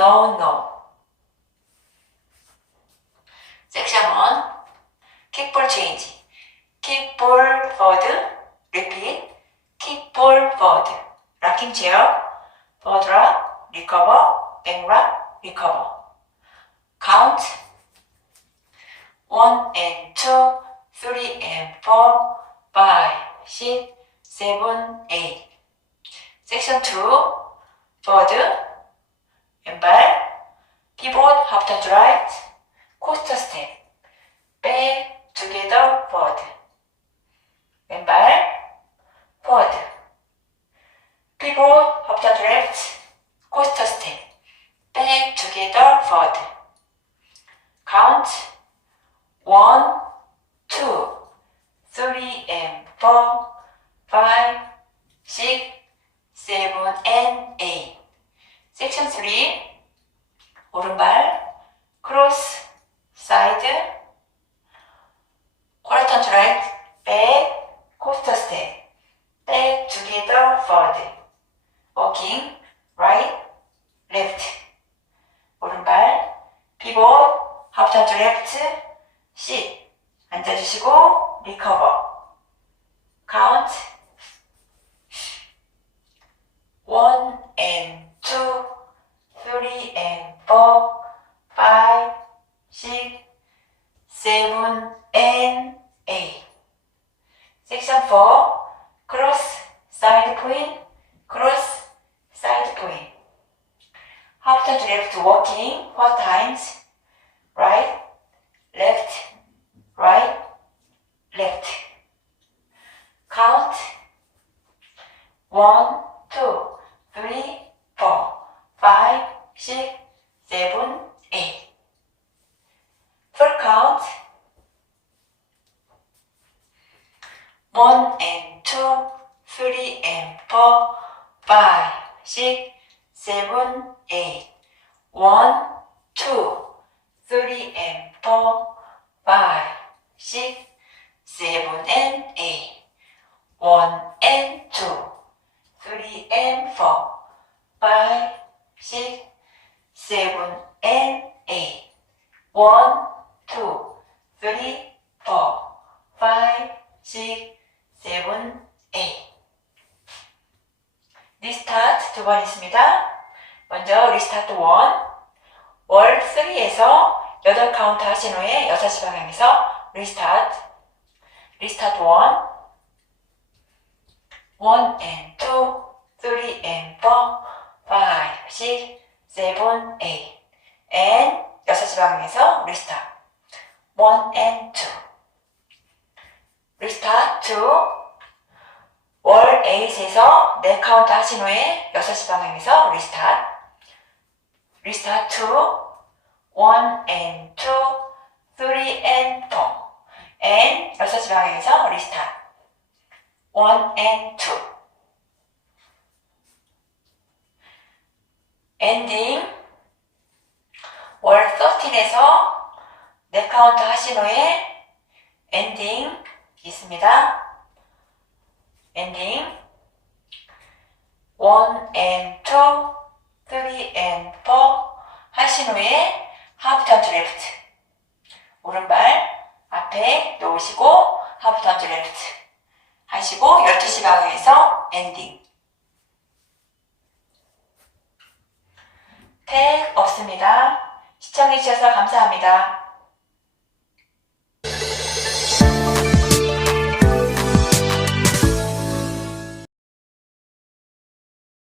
no, no. 섹션 1. 킥볼 체인지. 킥볼 forward. repeat. 킥볼 forward. 락킹 체어. forward rock. recover. back rock. recover. count. 1 and 2, 3 and 4, 5, 6, 7, 8. 섹션 2. forward. 왼발. pivot, half turn to right. coaster step. back, together, forward. 왼발. forward. pivot, half turn to left. coaster step. back, together, forward. count. one, two, three, and four, 섹션 3. 오른발, 크로스, 사이드, 쿼터턴 투 라이트, 백, 코스터 스텝, 백, together, forward. 워킹, right, left. 오른발, 피봇, 하프턴 투 레프트, C. 앉아주시고, 리커버. 카운트. one and two, three and four, five, six, seven and eight. 섹션 4. 크로스, 사이드 포인, 크로스, 사이드 포인. Half turn to left walking, four times. Right, left, right, left. Count. One, two, three, four, five, six, seven, eight. Full count. One and two, three and four, five, six, seven, eight. One, two, three and four, five, six, seven and eight. One and two, three and four, five, six, seven and eight. One, two, three, four, five, six, seven, eight. 리스타트 두 번 있습니다. 먼저 리스타트 1. 월 3에서 8 카운트 하신 후에 6시 방향에서 리스타트. 리스타트 1. 1 and 2, 3 and 4, 5, 6, 7, 8. and 6시 방향에서 리스타트. 1 and 2. 리스타트 2. 월 8에서 4 카운트 하신 후에 6시 방향에서 리스타트. 리 스타트 2. 1 and 2, 3 and 4. and 6시 방향에서 리스타트. 1 and 2. 엔딩 월 13에서 4 카운트 하신 후에 엔딩 있습니다. 엔딩 1 and 2, 3 and 4 하신 후에 하프 턴 투 레프트 오른발 앞에 놓으시고 하프 턴 투 레프트 하시고 12시 방향에서 엔딩 택 없습니다. 시청해주셔서 감사합니다.